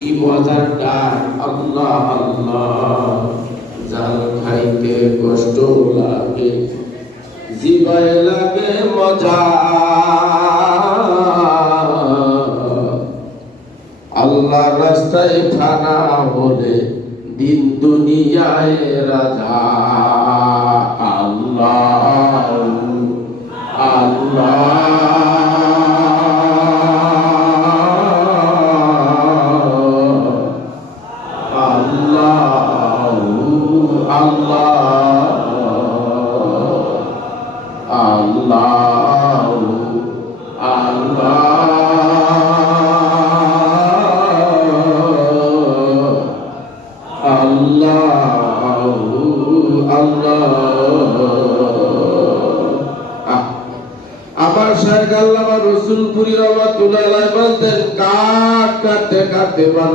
মজার ডাক আল্লাহ আল্লাহ, জাল খাইতে কষ্ট লাগে, জিবায় লাগে মজা। আল্লাহ রাস্তায় খানা বলে দিন দুনিয়ায় রাজা। আল্লাহ আল্লাহ আমার শাইখ আল্লামা রসুলপুরি রহমাতুল্লাহ আলাইহি বলতেন, কাঠ কাটতে কাটতে